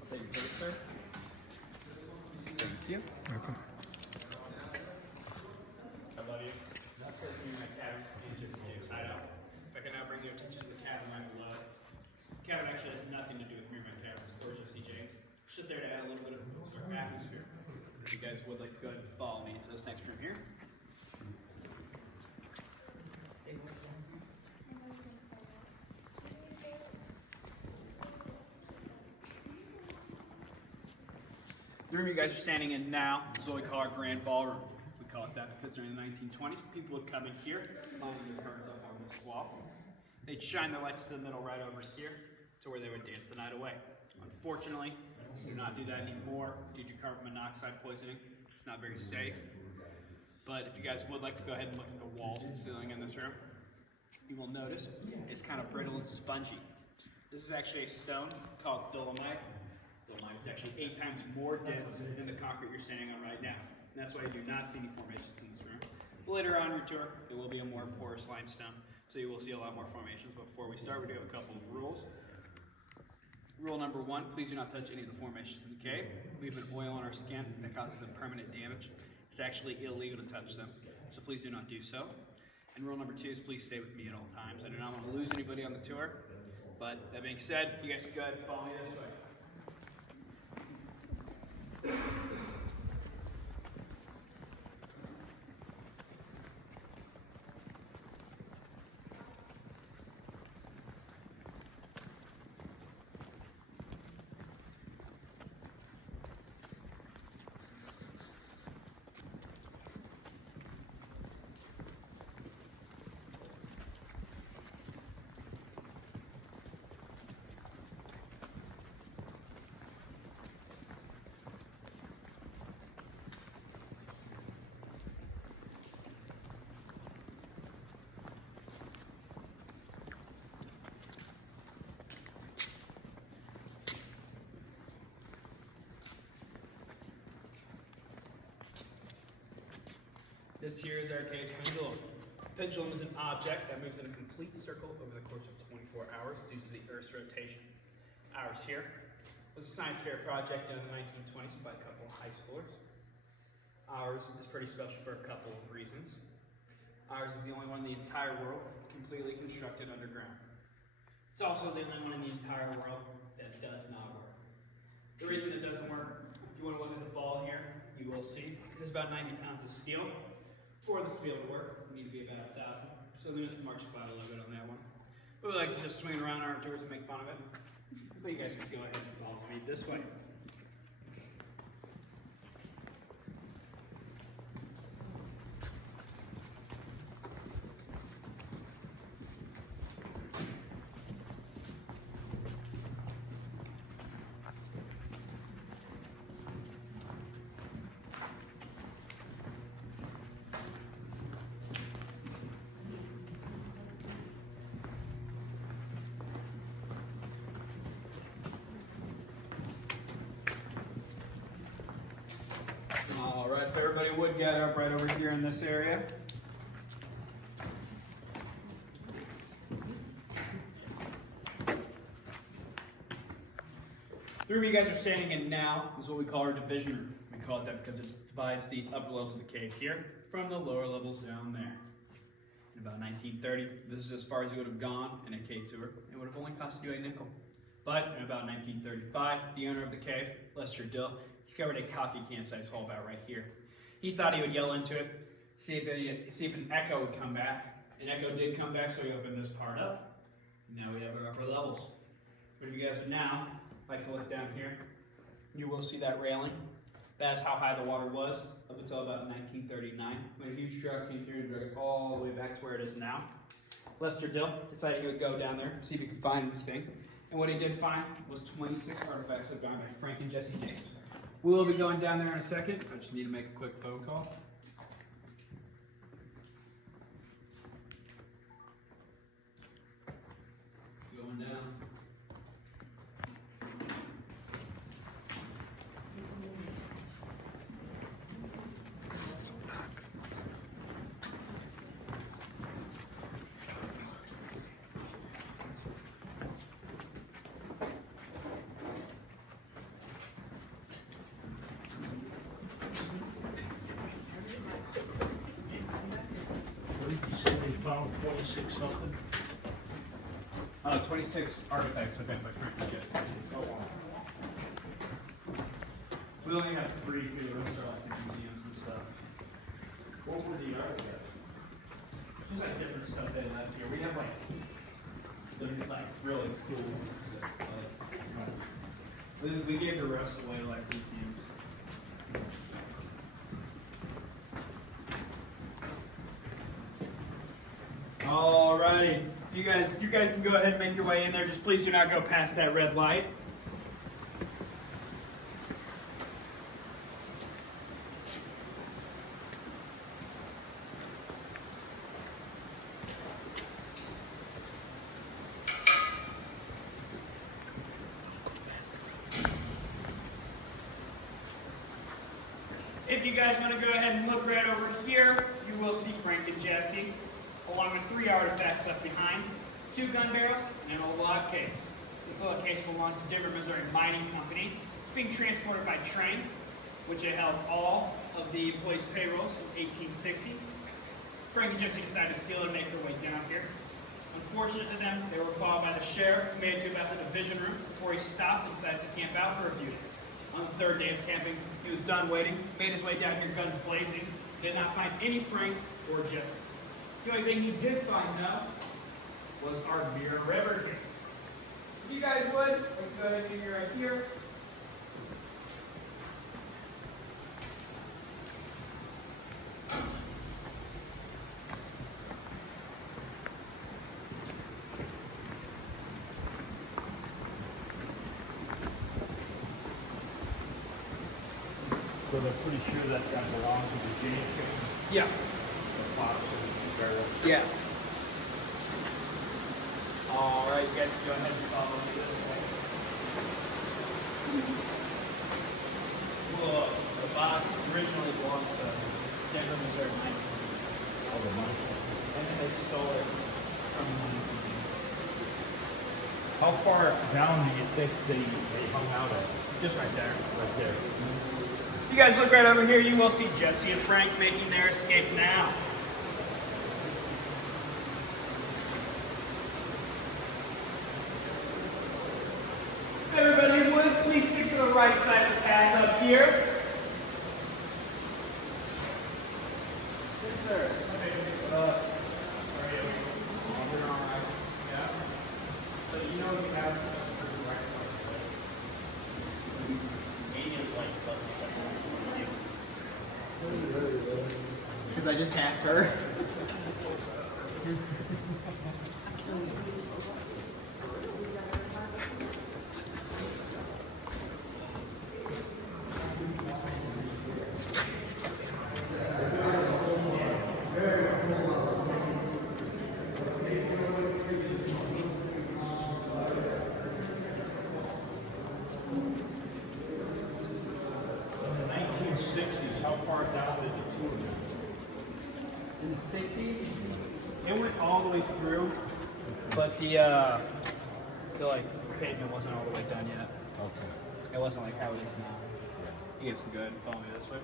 I'll take your ticket, sir. Thank you. Welcome. I love you. Not to Meramec Caverns and just Hideout. If I can now bring your attention to the cabin right below. The cabin actually has nothing to do with Meramec Caverns or Jesse James. Just there to add a little bit of atmosphere. If you guys would like to go ahead and follow me into this next room here. The room you guys are standing in now is what we call our grand ballroom. We call it that because during the 1920s, people would come in here, lining their curtains up on this wall. They'd shine their lights to the middle right over here to where they would dance the night away. Unfortunately, we do not do that anymore due to carbon monoxide poisoning. It's not very safe. But if you guys would like to go ahead and look at the walls and ceiling in this room, you will notice it's kind of brittle and spongy. This is actually a stone called dolomite. Dolomite is actually 8 times more dense than the concrete you're standing on right now. And that's why you do not see any formations in this room. But later on in your tour, there will be a more porous limestone, so you will see a lot more formations. But before we start, we do have a couple of rules. Rule number 1, please do not touch any of the formations in the cave. We have an oil on our skin that causes them permanent damage. It's actually illegal to touch them, so please do not do so. And rule number 2 is please stay with me at all times. I do not want to lose anybody on the tour. But that being said, you guys can go ahead and follow me this way. This here is our cave's pendulum. Pendulum is an object that moves in a complete circle over the course of 24 hours due to the Earth's rotation. Ours here was a science fair project done in the 1920s by a couple of high schoolers. Ours is pretty special for a couple of reasons. Ours is the only one in the entire world completely constructed underground. It's also the only one in the entire world that does not work. The reason it doesn't work, if you want to look at the ball here, you will see there's about 90 pounds of steel. For this to be able to work, we need to be about 1,000. So we missed the mark spot a little bit on that one. But we like to just swing around our tours and make fun of it. But you guys can go ahead and follow me this way. everybody would gather up right over here in this area. The room you guys are standing in now is what we call our division room. We call it that because it divides the upper levels of the cave here from the lower levels down there. In about 1930, this is as far as you would have gone in a cave tour. It would have only cost you a nickel. But in about 1935, the owner of the cave, Lester Dill, discovered a coffee can-sized hole about right here. He thought he would yell into it, see if an echo would come back. An echo did come back, so he opened this part up. Now we have our upper levels. But if you guys would now like to look down here, you will see that railing. That's how high the water was up until about 1939, when a huge drought came through and drug it all the way back to where it is now. Lester Dill decided he would go down there, see if he could find anything. And what he did find was 26 artifacts found by Frank and Jesse James. We will be going down there in a second. I just need to make a quick phone call. Going down. You said they found 26 something? 26 artifacts found by Frank and Jesse. Oh, wow. We only have 3 here. Those are like the museums and stuff. What were the artifacts? Just like different stuff they left here. We have like really cool ones. We gave the rest away to like museums. Alrighty, you guys can go ahead and make your way in there. Just please do not go past that red light. If you guys want to go ahead and look right over here, you will see Frank and Jesse, along with 3 artifacts left behind, 2 gun barrels, and a log case. This little case belonged to Denver, Missouri Mining Company. It's being transported by train, which it held all of the employees' payrolls in 1860. Frank and Jesse decided to steal it and make their way down here. Unfortunate to them, they were followed by the sheriff, who made it to about the division room before he stopped and decided to camp out for a few days. On the 3rd day of camping, he was done waiting, made his way down here, guns blazing, did not find any Frank or Jesse. The only thing he did find, though, was our Mirror River gate. If you guys would, let's go ahead and figure right here. So they're pretty sure that guy belongs to the James family? Yeah. The box and the barrel. Yeah. All right, you guys can go ahead and follow me this way. Well, the box originally belonged to Denver, Missouri Mining Company. Oh, the money. And then they stole it from the mining company. How far down do you think they hung out at? Just right there. Right there. If you guys look right over here, you will see Jesse and Frank making their escape now. Everybody would please stick to the right side of the path up here. Yes, sir. We're all right. Yeah. So you know you have the right because I just passed her. In the 1960s, how far down 60s. It went all the way through, but the like pavement wasn't all the way done yet. Okay. It wasn't like how it is now. You guys can go ahead and follow me this way.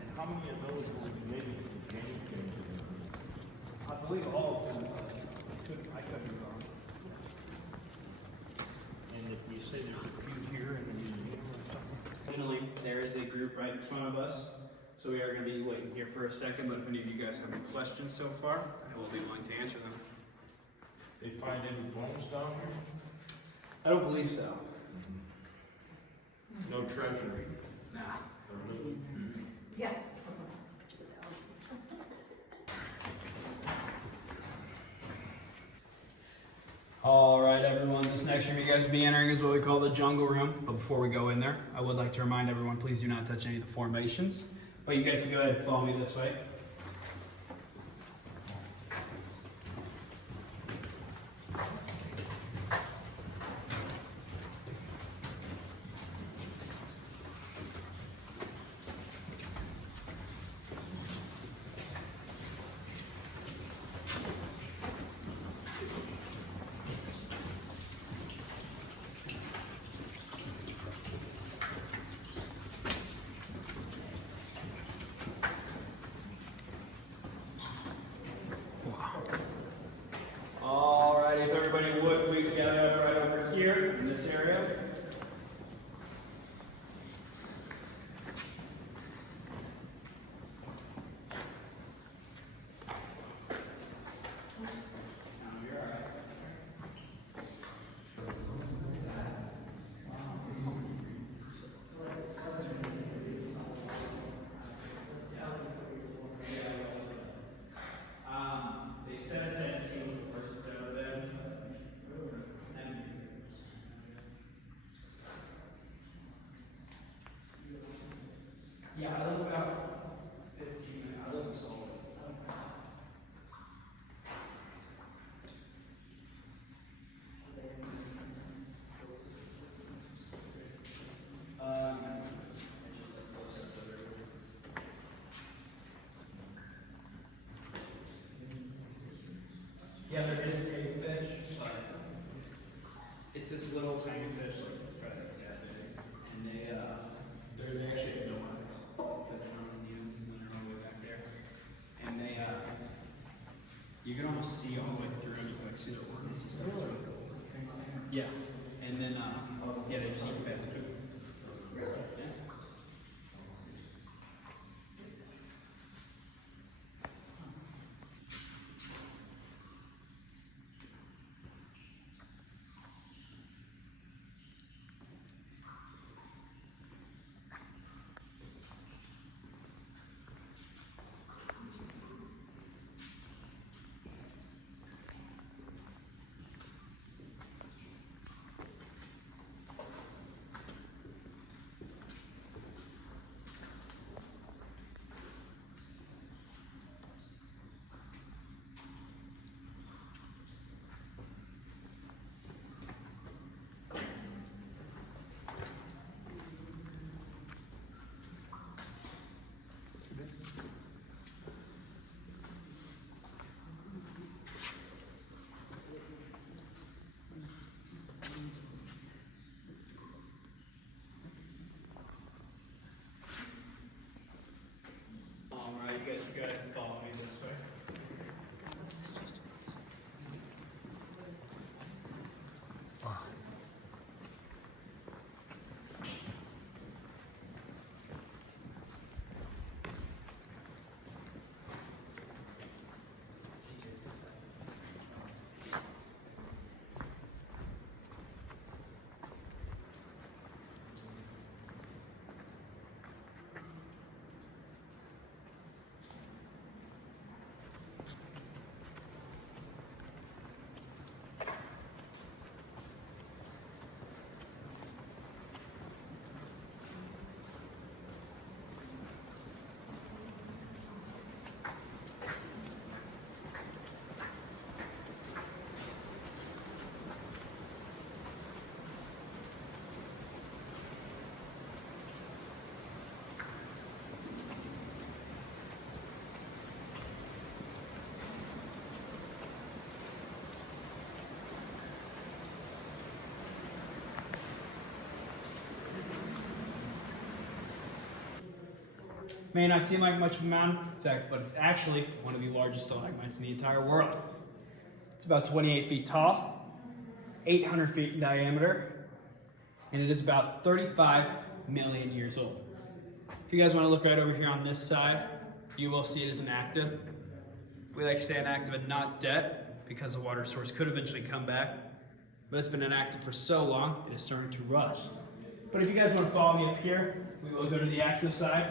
And how many of those will be made in game changers? I believe all of them. I could be wrong. And if you say there's a few here in the museum or something? Fortunately, there is a group right in front of us, so we are going to be waiting here for a second, but if any of you guys have any questions so far, I will be willing to answer them. They find any bones down here? I don't believe so. No treasure? Nah. Yeah. All right, everyone, this next room you guys will be entering is what we call the jungle room. But before we go in there, I would like to remind everyone, please do not touch any of the formations. But you guys can go ahead and follow me this way. All right, if everybody would, please gather up right over here in this area. You're all right. They said it's at the person said over there. Yeah, I live about 15 minutes. I live in Seoul. Yeah, there is a fish, but it's this little tiny fish, like right like that big, and they actually have no eyes because they don't need them when they're all the way back there, and you can almost see all the way through, and you can like see the organs and stuff. Yeah, and then yeah, they just eat fast food. Yeah. May not seem like much of a mountain, but it's actually one of the largest stalagmites in the entire world. It's about 28 feet tall, 800 feet in diameter, and it is about 35 million years old. If you guys want to look right over here on this side, you will see it as inactive. We like to say inactive and not dead because the water source could eventually come back, but it's been inactive for so long, it is starting to rust. But if you guys want to follow me up here, we will go to the active side.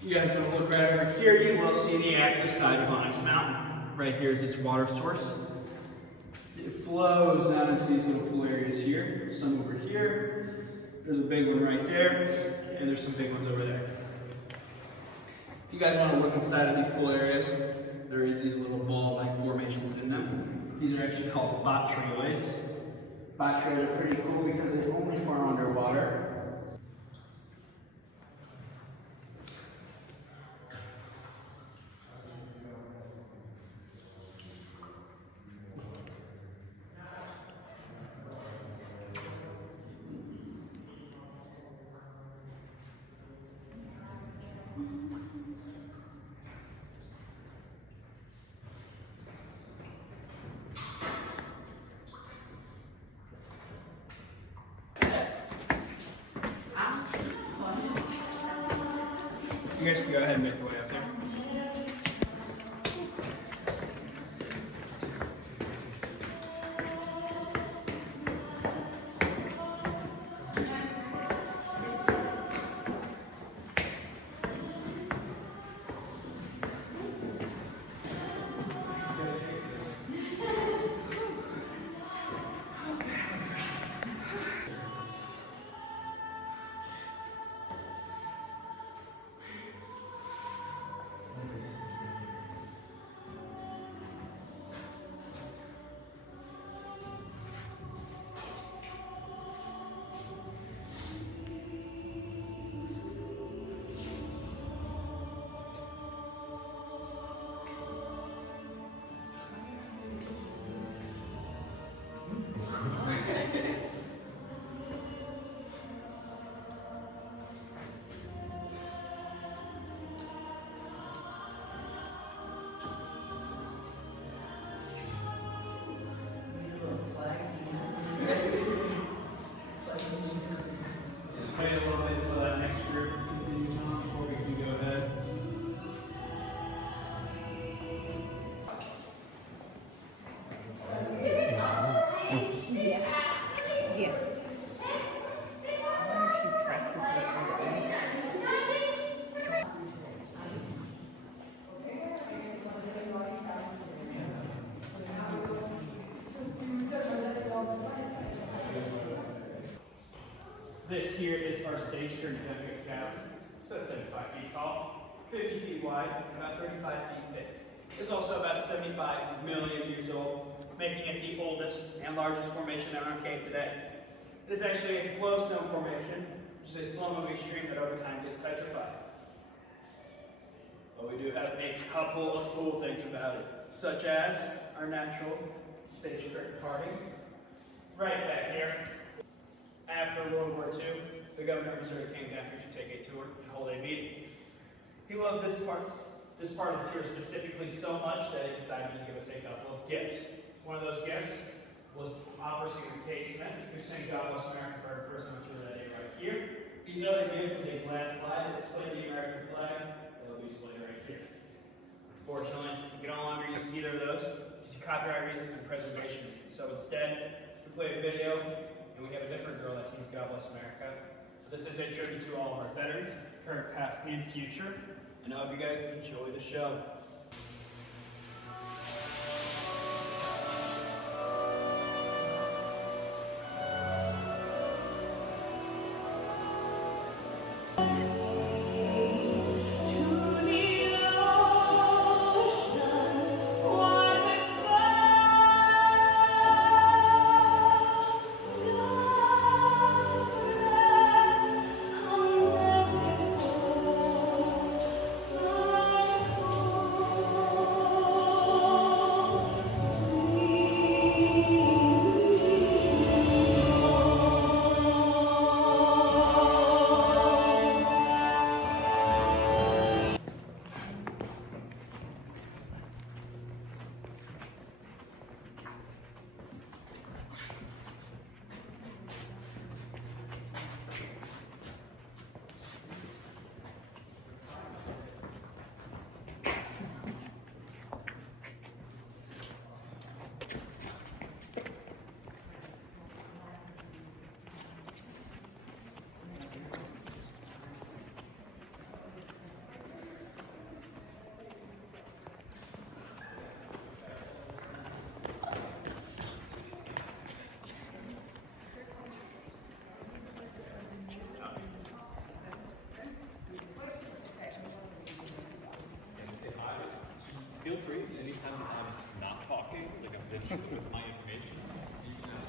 You guys want to look right over here, you will see the active side of Onyx Mountain. Right here is its water source. It flows down into these little pool areas here, some over here. There's a big one right there, and there's some big ones over there. If you guys want to look inside of these pool areas, there is these little ball-like formations in them. These are actually called botryoids. Botryoids are pretty cool because they only form underwater. You guys can go ahead and make your way up there. Wait a little bit until that next group continues on before we can go ahead. Yeah. I wonder if she practices her way. This here is our stage here in Meramec Caverns. It's about 75 feet tall, 50 feet wide, and about 35 feet thick. It's also about 75 million years old, making it the oldest and largest formation in our cave today. It is actually a flowstone formation, which is a slow-moving stream that over time gets petrified. But we do have a couple of cool things about it, such as our natural stage curtain carving. Right back here. After World War II, the governor of Missouri came down here to take a tour and hold a meeting. He loved this part of the tour specifically so much that he decided to give us a couple of gifts. One of those gifts was opera singer Kate Smith, who sang God Bless America for her first tour that day right here. The other gift was a glass slide that displayed the American flag that will be displayed right here. Unfortunately, we can no longer use either of those due to copyright reasons and preservation reasons. So instead, we play a video and we have a different girl that sings God Bless America. This is a tribute to all of our veterans, current, past, and future, and I hope you guys enjoy the show. feel free anytime I'm not talking, like I'm finished with my information, you can ask